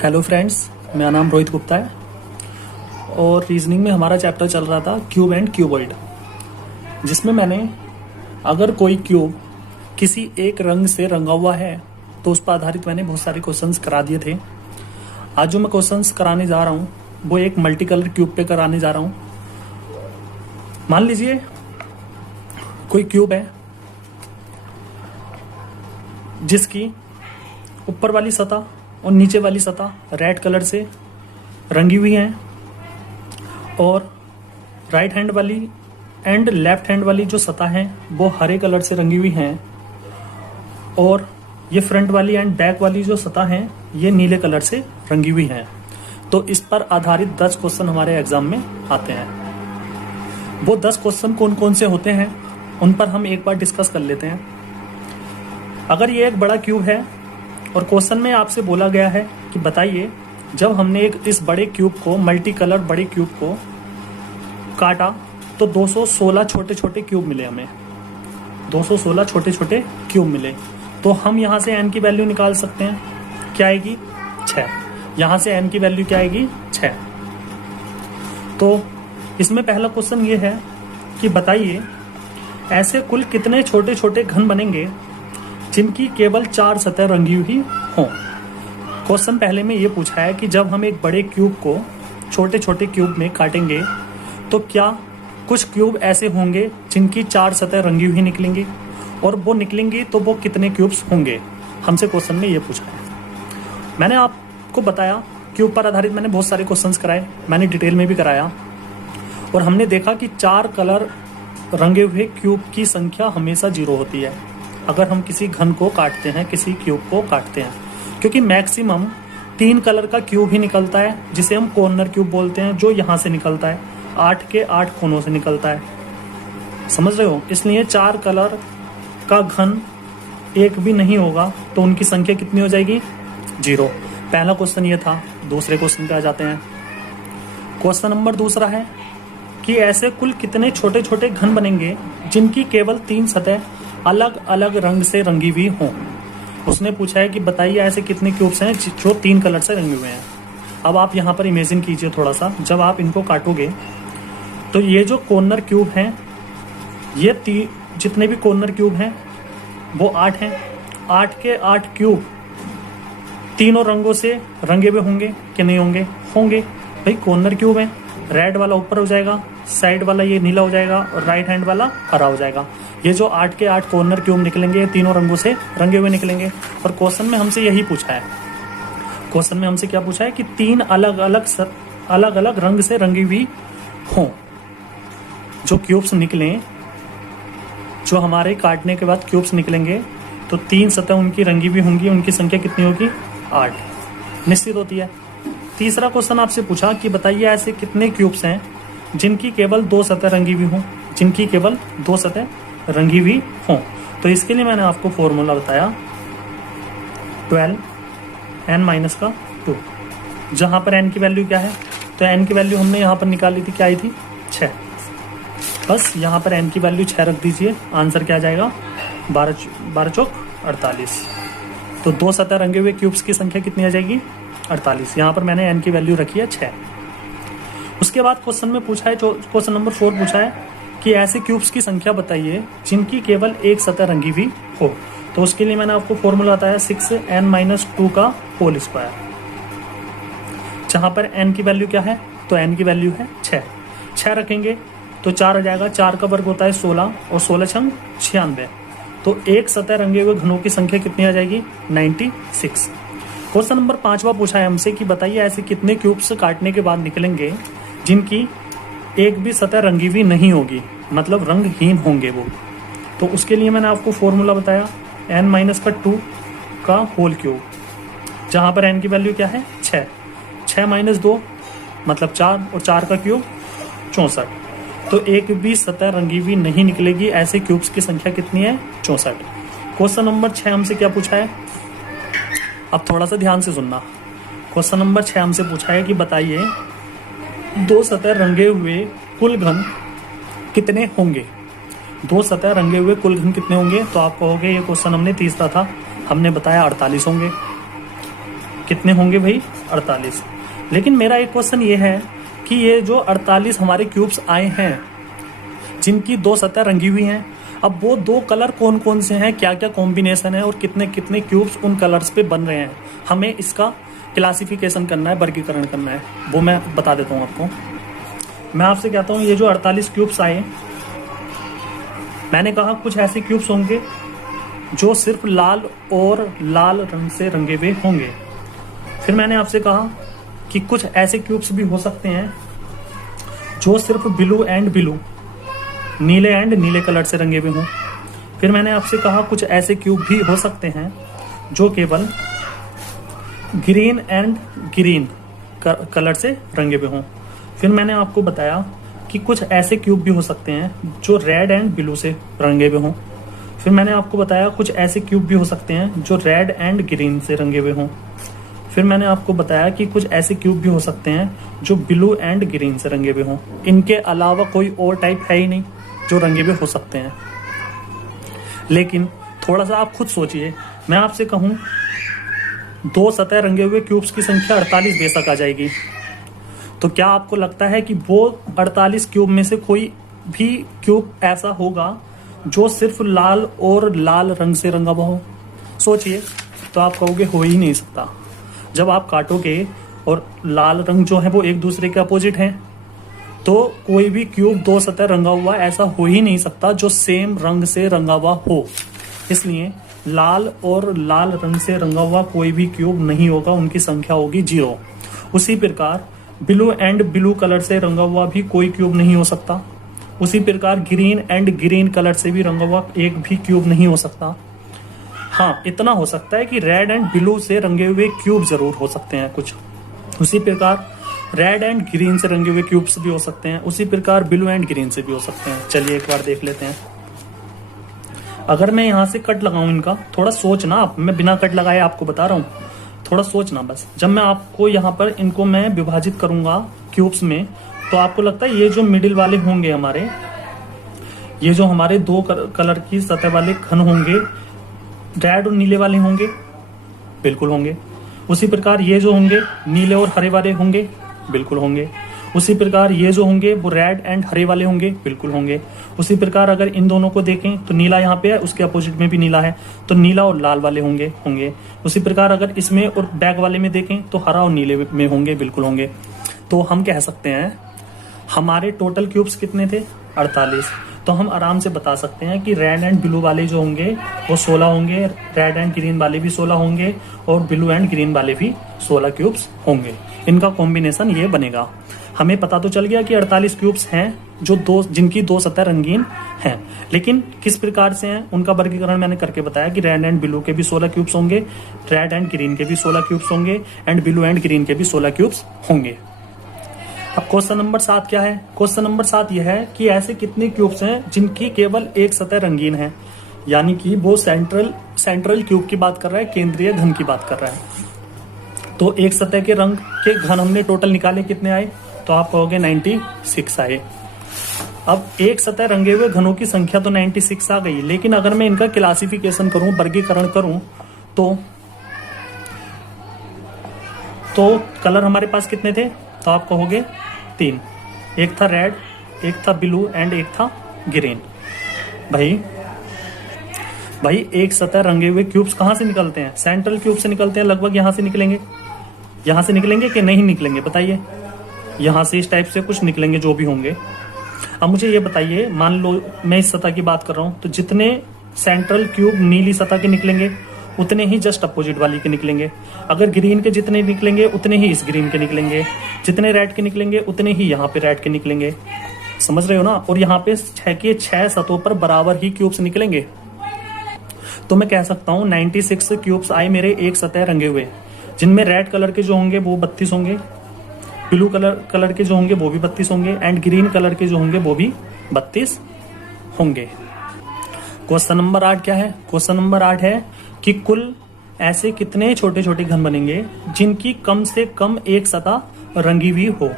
Hello friends, मेरा नाम रोहित गुप्ता है और रीजनिंग में हमारा चैप्टर चल रहा था क्यूब एंड क्यूबॉइड, जिसमें मैंने अगर कोई क्यूब किसी एक रंग से रंगा हुआ है तो उस पर आधारित मैंने बहुत सारे क्वेश्चंस करा दिए थे। आज जो मैं क्वेश्चंस कराने जा रहा हूँ वो एक मल्टी कलर क्यूब पे कराने जा रहा हूँ। मान लीजिए कोई क्यूब है जिसकी ऊपर वाली सतह और नीचे वाली सतह रेड कलर से रंगी हुई है और राइट हैंड वाली एंड लेफ्ट हैंड वाली जो सतह है वो हरे कलर से रंगी हुई है और ये फ्रंट वाली एंड बैक वाली जो सतह है ये नीले कलर से रंगी हुई है। तो इस पर आधारित 10 क्वेश्चन हमारे एग्जाम में आते हैं। वो 10 क्वेश्चन कौन कौन से होते हैं उन पर हम एक बार डिस्कस कर लेते हैं। अगर ये एक बड़ा क्यूब है और क्वेश्चन में आपसे बोला गया है कि बताइए जब हमने इस बड़े क्यूब को मल्टी कलर बड़े क्यूब को काटा तो 216 छोटे छोटे क्यूब मिले हमें। 216 छोटे छोटे क्यूब मिले तो हम यहाँ से n की वैल्यू निकाल सकते हैं। क्या आएगी? 6। यहाँ से n की वैल्यू क्या आएगी? 6। तो इसमें पहला क्वेश्चन ये है कि बताइए ऐसे कुल कितने छोटे छोटे घन बनेंगे जिनकी केवल 4 सतह रंगी हुई हों। क्वेश्चन पहले में ये पूछा है कि जब हम एक बड़े क्यूब को छोटे छोटे क्यूब में काटेंगे तो क्या कुछ क्यूब ऐसे होंगे जिनकी 4 सतह रंगी हुई निकलेंगी, और वो निकलेंगी तो वो कितने क्यूब्स होंगे, हमसे क्वेश्चन में ये पूछा है। मैंने आपको बताया क्यूब पर आधारित मैंने बहुत सारे क्वेश्चंस कराए, मैंने डिटेल में भी कराया और हमने देखा कि 4 कलर रंगे हुए क्यूब की संख्या हमेशा 0 होती है अगर हम किसी घन को काटते हैं, किसी क्यूब को काटते हैं, क्योंकि मैक्सिमम 3 कलर का क्यूब ही निकलता है जिसे हम कॉर्नर क्यूब बोलते हैं, जो यहाँ से निकलता है 8 के 8 कोनों से निकलता है। समझ रहे हो? इसलिए 4 कलर का घन एक भी नहीं होगा तो उनकी संख्या कितनी हो जाएगी? 0। पहला क्वेश्चन ये था। दूसरे क्वेश्चन पे आ जाते हैं। क्वेश्चन नंबर दूसरा है कि ऐसे कुल कितने छोटे छोटे घन बनेंगे जिनकी केवल 3 सतह अलग अलग रंग से रंगी हुई हों। उसने पूछा है कि बताइए ऐसे कितने क्यूब्स हैं जो 3 कलर से रंगे हुए हैं। अब आप यहाँ पर इमेजिन कीजिए थोड़ा सा, जब आप इनको काटोगे तो ये जो कॉर्नर क्यूब हैं, ये जितने भी कॉर्नर क्यूब हैं वो 8 हैं। 8 के 8 क्यूब तीनों रंगों से रंगे हुए होंगे कि नहीं होंगे? होंगे। भाई कॉर्नर क्यूब है, रेड वाला ऊपर हो जाएगा, साइड वाला ये नीला हो जाएगा और राइट हैंड वाला हरा हो जाएगा। ये जो 8 के 8 कॉर्नर क्यूब निकलेंगे तीनों रंगों से रंगे हुए निकलेंगे। और क्वेश्चन में हमसे यही पूछा है। क्वेश्चन में हमसे क्या पूछा है कि 3 अलग अलग रंग से रंगी हुई हों। जो क्यूब्स निकलें, जो हमारे काटने के बाद क्यूब्स निकलेंगे तो 3 सतह उनकी रंगी हुई होंगी, उनकी संख्या कितनी होगी? 8 निश्चित होती है। तीसरा क्वेश्चन आपसे पूछा कि बताइए ऐसे कितने क्यूब्स हैं जिनकी केवल 2 सतह रंगी हुई हों, जिनकी केवल 2 सतह रंगी हुई हों। तो इसके लिए मैंने आपको फॉर्मूला बताया 12n-2, जहां पर n की वैल्यू क्या है? तो n की वैल्यू हमने यहाँ पर निकाली थी, क्या आई थी? 6। बस यहाँ पर n की वैल्यू 6 रख दीजिए। आंसर क्या आ जाएगा? 12 चौक 48। तो 2 सतह रंगे हुए क्यूब्स की संख्या कितनी आ जाएगी? 48। यहाँ पर मैंने n की वैल्यू रखी है 6। उसके बाद क्वेश्चन में पूछा है, जो क्वेश्चन नंबर 4 पूछा है कि ऐसे क्यूब्स की संख्या बताइए जिनकी केवल एक सतह रंगी हुई हो। तो उसके लिए मैंने आपको फॉर्मूला बताया 6n-2 का होल स्क्वायर, जहां पर n की वैल्यू क्या है? तो n की वैल्यू है 6। 6 रखेंगे तो 4 आ जाएगा। 4 का वर्ग होता है 16 और 16 छंग 96। तो एक सतह रंगे हुए घनों की संख्या कितनी आ जाएगी? 96। क्वेश्चन नंबर 5वां पूछा है हमसे कि बताइए ऐसे कितने क्यूब्स काटने के बाद निकलेंगे जिनकी एक भी सतह रंगी हुई नहीं होगी, मतलब रंगहीन होंगे वो। तो उसके लिए मैंने आपको फॉर्मूला बताया n-2 का होल क्यूब, जहां पर n की वैल्यू क्या है? 6। 6 - 2 मतलब 4 और 4 का क्यूब 64। तो एक भी सतह रंगी हुई नहीं निकलेगी। ऐसे क्यूब्स की संख्या कितनी है? 64। क्वेश्चन नंबर 6 हमसे क्या पूछा है? अब थोड़ा सा ध्यान से सुनना। क्वेश्चन नंबर 6 हमसे पूछा है कि बताइए 2 सतह रंगे हुए कुल घन कितने होंगे? 2 सतह रंगे हुए कुल घन कितने होंगे? तो आप कहोगे ये क्वेश्चन हमने तीसरा था, हमने बताया 48 होंगे। कितने होंगे भाई? 48। लेकिन मेरा एक क्वेश्चन ये है कि ये जो 48 हमारे क्यूब्स आए हैं जिनकी 2 सतह रंगी हुई हैं, अब वो 2 कलर कौन कौन से हैं, क्या क्या कॉम्बिनेशन है और कितने कितने क्यूब्स उन कलर्स पे बन रहे हैं, हमें इसका क्लासिफिकेशन करना है, वर्गीकरण करना है। वो मैं बता देता हूँ आपको। मैं आपसे कहता हूँ ये जो 48 क्यूब्स आए, मैंने कहा कुछ ऐसे क्यूब्स होंगे जो सिर्फ लाल और लाल रंग से रंगे हुए होंगे। फिर मैंने आपसे कहा कि कुछ ऐसे क्यूब्स भी हो सकते हैं जो सिर्फ ब्लू एंड ब्लू, नीले एंड नीले कलर से रंगे हुए हों। फिर मैंने आपसे कहा कुछ ऐसे क्यूब भी हो सकते हैं जो केवल ग्रीन एंड ग्रीन कलर से रंगे हुए हों। फिर मैंने आपको बताया कि कुछ ऐसे क्यूब भी हो सकते हैं जो रेड एंड ब्लू से रंगे हुए हों। फिर मैंने आपको बताया कुछ ऐसे क्यूब भी हो सकते हैं जो रेड एंड ग्रीन से रंगे हुए हों। फिर मैंने आपको बताया कि कुछ ऐसे क्यूब भी हो सकते हैं जो ब्लू एंड ग्रीन से रंगे हुए हों। इनके अलावा कोई और टाइप है ही नहीं जो रंगे हुए हो सकते हैं। लेकिन थोड़ा सा आप खुद सोचिए, मैं आपसे कहूं 2 सतह रंगे हुए क्यूब्स की संख्या 48 बेशक आ जाएगी, तो क्या आपको लगता है कि वो 48 क्यूब में से कोई भी क्यूब ऐसा होगा जो सिर्फ लाल और लाल रंग से रंगा हुआ हो? सोचिए, तो आप कहोगे हो ही नहीं सकता। जब आप काटोगे और लाल रंग जो है वो एक दूसरे के अपोजिट हैं, तो कोई भी क्यूब 2 सतह रंगा हुआ ऐसा हो ही नहीं सकता जो सेम रंग से रंगा हुआ हो। इसलिए लाल और लाल रंग से रंगा हुआ कोई भी क्यूब नहीं होगा, उनकी संख्या होगी 0। उसी प्रकार ब्लू एंड ब्लू कलर से रंगा हुआ भी कोई क्यूब नहीं हो सकता। उसी प्रकार ग्रीन एंड ग्रीन कलर से भी रंगा हुआ एक भी क्यूब नहीं हो सकता। हाँ, इतना हो सकता है कि रेड एंड ब्लू से रंगे हुए क्यूब जरूर हो सकते हैं कुछ। उसी प्रकार रेड एंड ग्रीन से रंगे हुए क्यूब्स भी हो सकते हैं। उसी प्रकार ब्लू एंड ग्रीन से भी हो सकते हैं। चलिए एक बार देख लेते हैं। अगर मैं यहाँ से कट लगाऊं इनका, थोड़ा सोचना आप, मैं बिना कट लगाए आपको बता रहा हूँ, थोड़ा सोचना बस। जब मैं आपको यहाँ पर इनको मैं विभाजित करूंगा क्यूब्स में, तो आपको लगता है ये जो मिडिल वाले होंगे हमारे, ये जो हमारे 2 कलर की सतह वाले घन होंगे, रेड और नीले वाले होंगे? बिल्कुल होंगे। उसी प्रकार ये जो होंगे नीले और हरे वाले होंगे? बिल्कुल होंगे। उसी प्रकार ये जो होंगे वो रेड एंड हरे वाले होंगे? बिल्कुल होंगे। उसी प्रकार अगर इन दोनों को देखें तो नीला यहाँ पे है, उसके अपोजिट में भी नीला है, तो नीला और लाल वाले होंगे। उसी प्रकार अगर इसमें और बैक वाले में देखें तो हरा और नीले में होंगे? बिल्कुल होंगे। तो हम कह सकते हैं हमारे टोटल क्यूब्स कितने थे? 48। तो हम आराम से बता सकते हैं कि रेड एंड ब्लू वाले जो होंगे वो 16 होंगे, रेड एंड ग्रीन वाले भी 16 होंगे और ब्लू एंड ग्रीन वाले भी 16 क्यूब्स होंगे। इनका कॉम्बिनेशन ये बनेगा। हमें पता तो चल गया कि 48 क्यूब्स हैं जो जिनकी 2 सतह रंगीन हैं, लेकिन किस प्रकार से हैं उनका वर्गीकरण मैंने करके बताया कि रेड एंड ब्लू के भी 16 क्यूब्स होंगे, रेड एंड ग्रीन के भी 16 क्यूब्स होंगे एंड ब्लू एंड ग्रीन के भी 16 क्यूब्स होंगे। अब क्वेश्चन नंबर 7 क्या है? क्वेश्चन नंबर 7 यह है कि ऐसे कितने क्यूब्स हैं जिनकी केवल एक सतह रंगीन है, यानी कि वो सेंट्रल क्यूब की बात कर रहा है, केंद्रीय घन की बात कर रहा है। तो एक सतह के रंग के घन हमने टोटल निकाले, कितने आए? तो आप कहोगे 96 आए। अब एक सतह रंगे हुए घनों की संख्या तो 96 आ गई, लेकिन अगर मैं इनका क्लासिफिकेशन करूं, वर्गीकरण करूं, तो कलर हमारे पास कितने थे? तो आप कहोगे 3। एक था रेड, एक था ब्लू एंड एक था ग्रीन। भाई एक सतह रंगे हुए क्यूब्स कहां से निकलते हैं? सेंट्रल क्यूब से निकलते हैं, लगभग यहां से निकलेंगे। यहां से निकलेंगे कि नहीं निकलेंगे बताइए? यहां से इस टाइप से कुछ निकलेंगे जो भी होंगे। अब मुझे ये बताइए, मान लो मैं इस सतह की बात कर रहा हूं, तो जितने सेंट्रल क्यूब नीली सतह के निकलेंगे उतने ही जस्ट अपोजिट वाली के निकलेंगे। अगर ग्रीन के जितने निकलेंगे उतने ही इस ग्रीन के निकलेंगे। जितने रेड के निकलेंगे उतने ही यहाँ पे रेड के निकलेंगे। समझ रहे हो ना? और यहाँ पे 6 के 6 सतहों पर बराबर ही क्यूब्स निकलेंगे। तो मैं कह सकता हूँ 96 क्यूब्स आए मेरे एक सतह रंगे हुए, जिनमें रेड कलर के जो होंगे वो 32 होंगे, ब्लू कलर के जो होंगे वो भी 32 होंगे एंड ग्रीन कलर के जो होंगे वो भी 32 होंगे। क्वेश्चन नंबर 8 क्या है? क्वेश्चन नंबर 8 है कि कुल ऐसे कितने छोटे छोटे घन बनेंगे जिनकी कम से कम एक सतह रंगी हुई हो।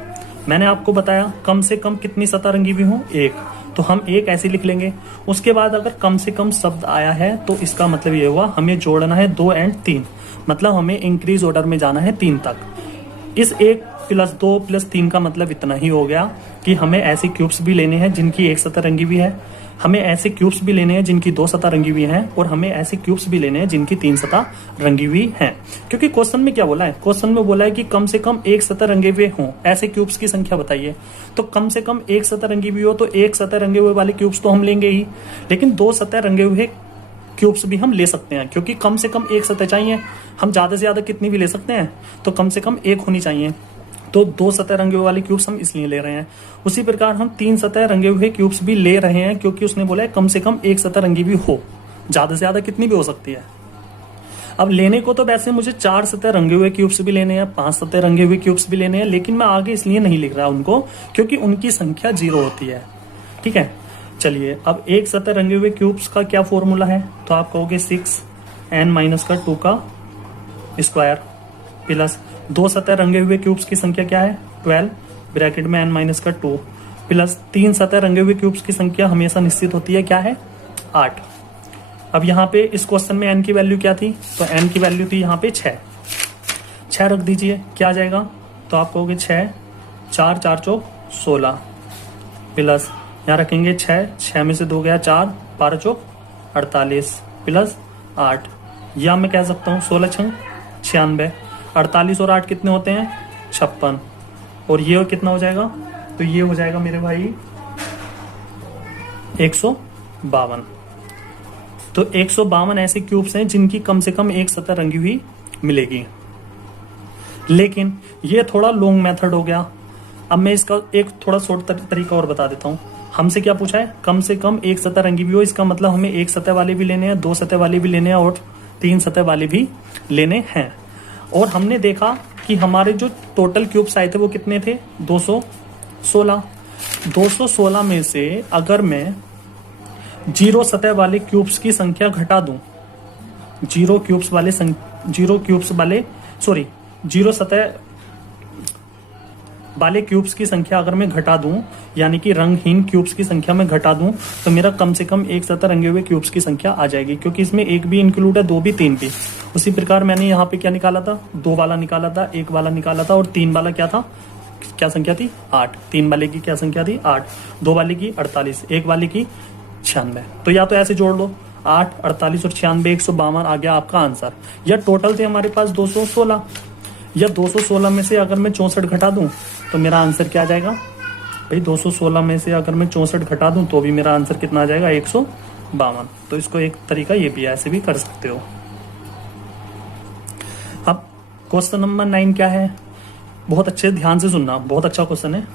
मैंने आपको बताया कम से कम कितनी सतह रंगी हुई हो? एक। तो हम एक ऐसे लिख लेंगे। उसके बाद अगर कम से कम शब्द आया है तो इसका मतलब ये हुआ हमें जोड़ना है 2 एंड 3, मतलब हमें इंक्रीज ऑर्डर में जाना है 3 तक। इस 1 + 2 + 3 का मतलब इतना ही हो गया कि हमें ऐसे क्यूब्स भी लेने हैं जिनकी एक सतह रंगी हुई है, हमें ऐसे क्यूब्स भी लेने हैं जिनकी 2 सतह रंगी हुई हैं, और हमें ऐसे क्यूब्स भी लेने हैं जिनकी 3 सतह रंगी हुई हैं। क्योंकि क्वेश्चन में क्या बोला है, क्वेश्चन में बोला है कि कम से कम एक सतह रंगे हुए हों, ऐसे क्यूब्स की संख्या बताइए। तो कम से कम एक सतह रंगी हुई हो तो एक सतह रंगे हुए वाले क्यूब्स तो हम लेंगे ही, लेकिन 2 सतह रंगे हुए क्यूब्स भी हम ले सकते हैं, क्योंकि कम से कम एक सतह चाहिए। हम ज्यादा से ज्यादा कितनी भी ले सकते हैं, तो कम से कम एक होनी चाहिए। तो 2 सतह रंगे हुए वाले क्यूब्स हम इसलिए ले रहे हैं। उसी प्रकार हम 3 सतह रंगे हुए क्यूब्स भी ले रहे हैं, क्योंकि उसने बोला है कम से कम एक सतह रंगी भी हो, ज्यादा से ज्यादा कितनी भी हो सकती है। अब लेने को तो वैसे मुझे 4 सतह रंगे हुए क्यूब्स भी लेने हैं, 5 सतह रंगे हुए क्यूब्स भी लेने हैं, लेकिन मैं आगे इसलिए नहीं लिख रहा उनको क्योंकि उनकी संख्या 0 होती है। ठीक है, चलिए अब एक सतह रंगे हुए क्यूब्स का क्या फॉर्मूला है, तो आप कहोगे 6n-2 का स्क्वायर प्लस 2 सतह रंगे हुए क्यूब्स की संख्या क्या है 12 ब्रैकेट में n-2 प्लस 3 सतह रंगे हुए क्यूब्स की संख्या हमेशा निश्चित होती है क्या है 8। अब यहाँ पे इस क्वेश्चन में n की वैल्यू क्या थी, तो n की वैल्यू थी यहाँ पे 6 रख दीजिए, क्या आ जाएगा, तो आप कहोगे 6 4 4 चौक 16 प्लस यहाँ रखेंगे 6 में से 2 गया 4 12 चौक 48 प्लस 8, या मैं कह सकता हूँ 16 छंग 96, 48 और 8 कितने होते हैं 56, और ये कितना हो जाएगा, तो ये हो जाएगा मेरे भाई 152। तो 152 ऐसे क्यूब्स हैं जिनकी कम से कम एक सतह रंगी हुई मिलेगी। लेकिन ये थोड़ा लॉन्ग मेथड हो गया। अब मैं इसका एक थोड़ा शॉर्ट तरीका और बता देता हूँ। हमसे क्या पूछा है, कम से कम एक सतह रंगी हुई हो, इसका मतलब हमें एक सतह वाले भी लेने हैं, 2 सतह वाले भी लेने हैं और 3 सतह वाले भी लेने हैं। और हमने देखा कि हमारे जो टोटल क्यूब्स आए थे वो कितने थे 216 में से अगर मैं 0 सतह वाले क्यूब्स की संख्या घटा दूं, 0 सतह वाले क्यूब्स की संख्या अगर मैं घटा दूं, यानी कि रंगहीन क्यूब्स की संख्या में घटा दूं, तो मेरा कम से कम एक सतह रंगे हुए क्यूब्स की संख्या आ जाएगी, क्योंकि इसमें 1 भी इंक्लूड है, 2 भी 3 भी। उसी प्रकार मैंने यहाँ पे क्या निकाला था, 2 वाला निकाला था, 1 वाला निकाला था, और 3 वाला क्या था, क्या संख्या थी 8। 3 वाले की क्या संख्या थी 8, 2 वाले की 48, 1 वाले की 96। तो या तो ऐसे जोड़ लो 8 48 और 96 152 आ गया आपका आंसर। या टोटल थे हमारे पास 216, या 216 में से अगर मैं 64 घटा दूं तो मेरा आंसर क्या आ जाएगा भाई, 216 में से अगर मैं 64 घटा दूं तो भी मेरा आंसर कितना आ जाएगा 152। तो इसको एक तरीका ये भी है, ऐसे भी कर सकते हो। अब क्वेश्चन नंबर 9 क्या है, बहुत अच्छे ध्यान से सुनना, बहुत अच्छा क्वेश्चन है।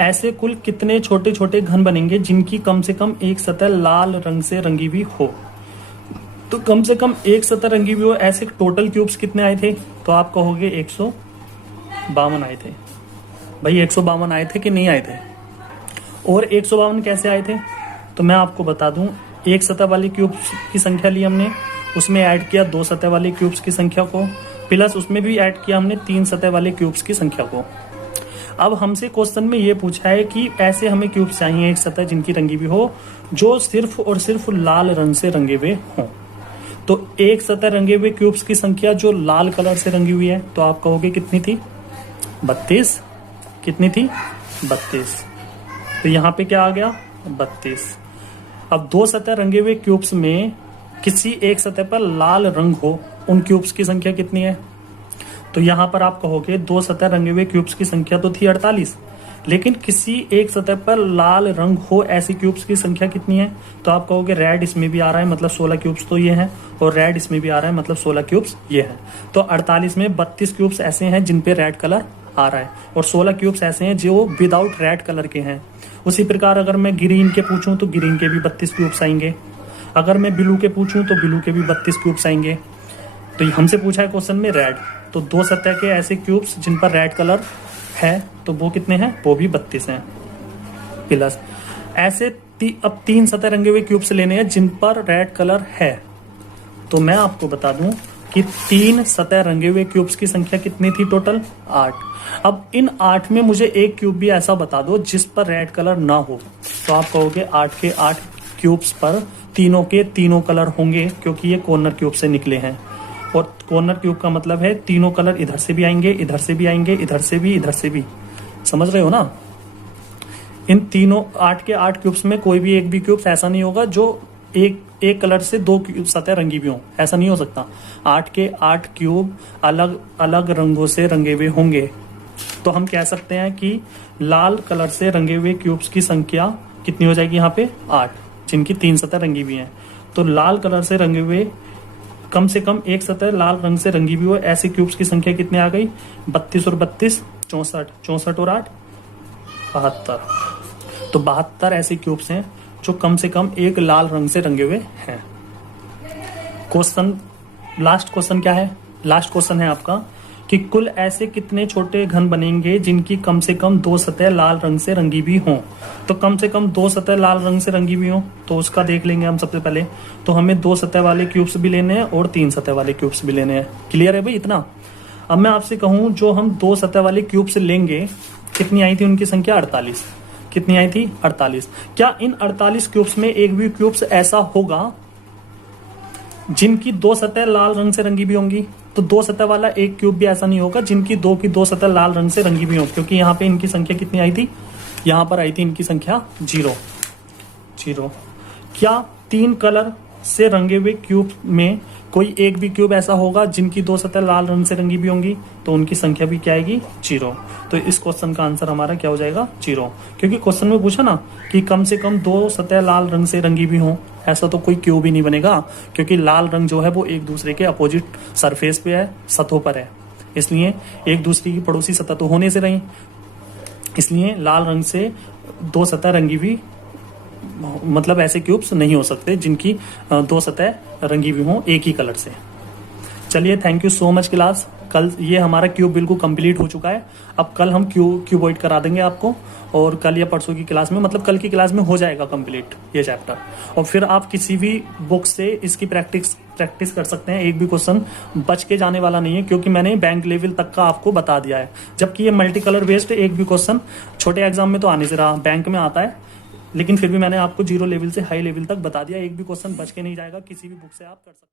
ऐसे कुल कितने छोटे छोटे घन बनेंगे जिनकी कम से कम एक सतह लाल रंग से रंगी हुई हो। तो कम से कम एक सतह रंगी हुई हो, ऐसे टोटल क्यूब्स कितने आए थे, तो आप कहोगे 152 आए थे। भाई 152 आए थे कि नहीं आए थे, और 152 कैसे आए थे, तो मैं आपको बता दूं, एक सतह वाले क्यूब्स की संख्या ली हमने, उसमें ऐड किया 2 सतह वाले क्यूब्स की संख्या को, प्लस उसमें भी ऐड किया हमने 3 सतह वाले क्यूब्स की संख्या को। अब हमसे क्वेश्चन में ये पूछा है कि ऐसे हमें क्यूब्स चाहिए एक सतह जिनकी रंगी हुई हो, जो सिर्फ और सिर्फ लाल रंग से रंगे हुए हों। तो एक सतह रंगे हुए क्यूब्स की संख्या जो लाल कलर से रंगी हुई है, तो आप कहोगे कितनी थी 32। कितनी थी 32। तो यहाँ पे क्या आ गया 32। अब 2 सतह रंगे हुए क्यूब्स में किसी एक सतह पर लाल रंग हो, उन क्यूब्स की संख्या कितनी है, तो यहाँ पर आप कहोगे 2 सतह रंगे हुए क्यूब्स की संख्या तो थी 48, लेकिन किसी एक सतह पर लाल रंग हो ऐसी क्यूब्स की संख्या कितनी है, तो आप कहोगे रेड इसमें भी आ रहा है मतलब 16 क्यूब्स तो ये हैं, और रेड इसमें भी आ रहा है मतलब 16 क्यूब्स ये हैं। तो 48 में 32 क्यूब्स ऐसे हैं जिन पे रेड कलर आ रहा है, और 16 क्यूब्स ऐसे हैं जो विदाउट रेड कलर के हैं। उसी प्रकार अगर मैं ग्रीन के पूछूं तो ग्रीन के भी 32 क्यूब्स आएंगे, अगर मैं ब्लू के पूछूं तो ब्लू के भी 32 क्यूब्स आएंगे। तो हमसे पूछा है क्वेश्चन में रेड, तो 2 सतह के ऐसे क्यूब्स जिन पर रेड कलर है तो वो कितने हैं, वो भी 32 हैं। प्लस ऐसे अब 3 सतह रंगे हुए क्यूब्स लेने हैं जिन पर रेड कलर है। तो मैं आपको बता दूं कि 3 सतह रंगे हुए क्यूब्स की संख्या कितनी थी टोटल? 8। अब इन 8 में मुझे एक क्यूब भी ऐसा बता दो जिस पर रेड कलर ना हो, तो आप कहोगे 8 के 8 क्यूब्स पर तीनों के तीनों कलर होंगे, क्योंकि ये कॉर्नर क्यूब से निकले हैं। और कॉर्नर क्यूब का मतलब है तीनों कलर इधर से भी आएंगे, इधर से भी आएंगे, इधर से भी, इधर से भी। समझ रहे हो ना? इन तीनों 8 के 8 क्यूब्स में कोई भी एक भी क्यूब्स ऐसा नहीं होगा जो एक कलर से 2 सतह रंगी भी हो, ऐसा नहीं हो सकता। 8 के 8 क्यूब अलग अलग रंगों से रंगे हुए होंगे। तो हम कह सकते हैं कि लाल कलर से रंगे हुए क्यूब्स की संख्या कितनी हो जाएगी यहाँ पे? 8, जिनकी 3 सतह रंगी हुई हैं। तो लाल कलर से रंगे हुए कम से कम एक सतह लाल रंग से रंगी हुई हो ऐसे क्यूब्स की संख्या कितनी आ गई? 32 और 32 64, 64 और 8 72। तो 72 ऐसे क्यूब्स हैं जो कम से कम एक लाल रंग से रंगे हुए हैं। क्वेश्चन, लास्ट क्वेश्चन क्या है? लास्ट क्वेश्चन है आपका कि कुल ऐसे कितने छोटे घन बनेंगे जिनकी कम से कम 2 सतह लाल रंग से रंगी भी हों। तो कम से कम 2 सतह लाल रंग से रंगी भी हों, तो उसका देख लेंगे हम सबसे पहले। तो हमें 2 सतह वाले क्यूब्स भी लेने हैं और 3 सतह वाले क्यूब्स भी लेने हैं। क्लियर है भाई इतना? अब मैं आपसे कहूं जो हम 2 सतह वाले क्यूब्स लेंगे, कितनी आई थी उनकी संख्या? 48। कितनी आई थी? 48। क्या इन 48 क्यूब्स में एक भी क्यूब्स ऐसा होगा जिनकी 2 सतह लाल रंग से रंगी भी होंगी? तो 2 सतह वाला एक क्यूब भी ऐसा नहीं होगा जिनकी 2 की 2 सतह लाल रंग से रंगी भी हो, क्योंकि यहाँ पे इनकी संख्या कितनी आई थी? यहाँ पर आई थी इनकी संख्या 0। क्या 3 कलर से रंगे हुए क्यूब में कोई एक भी क्यूब ऐसा होगा जिनकी 2 सतह लाल रंग से रंगी भी होंगी? तो उनकी संख्या भी क्या आएगी? 0। तो इस क्वेश्चन का आंसर हमारा क्या हो जाएगा? 0। क्योंकि क्वेश्चन में पूछा ना कि कम से कम 2 सतह लाल रंग से रंगी भी हो, ऐसा तो कोई क्यूब ही नहीं बनेगा, क्योंकि लाल रंग जो है वो एक दूसरे के अपोजिट सरफेस पे है, सतहों पर है, इसलिए एक दूसरे की पड़ोसी सतह तो होने से रही, इसलिए लाल रंग से 2 सतह रंगी हुई मतलब ऐसे क्यूब्स नहीं हो सकते जिनकी 2 सतह रंगी हुई हों एक ही कलर से। चलिए, thank you so much class. कल ये हमारा क्यूब बिल्कुल कंप्लीट हो चुका है। अब कल हम क्यूबॉइड करा देंगे आपको, और कल या परसों की क्लास में, मतलब कल की क्लास में हो जाएगा कंप्लीट ये चैप्टर। और फिर आप किसी भी बुक से इसकी प्रैक्टिस कर सकते हैं। एक भी क्वेश्चन बच के जाने वाला नहीं है, क्योंकि मैंने बैंक लेवल तक का आपको बता दिया है। जबकि ये मल्टी कलर बेस्ड एक भी क्वेश्चन छोटे एग्जाम में तो आने से रहा, बैंक में आता है, लेकिन फिर भी मैंने आपको 0 लेवल से हाई लेवल तक बता दिया। एक भी क्वेश्चन बच के नहीं जाएगा, किसी भी बुक से आप कर सकते हैं।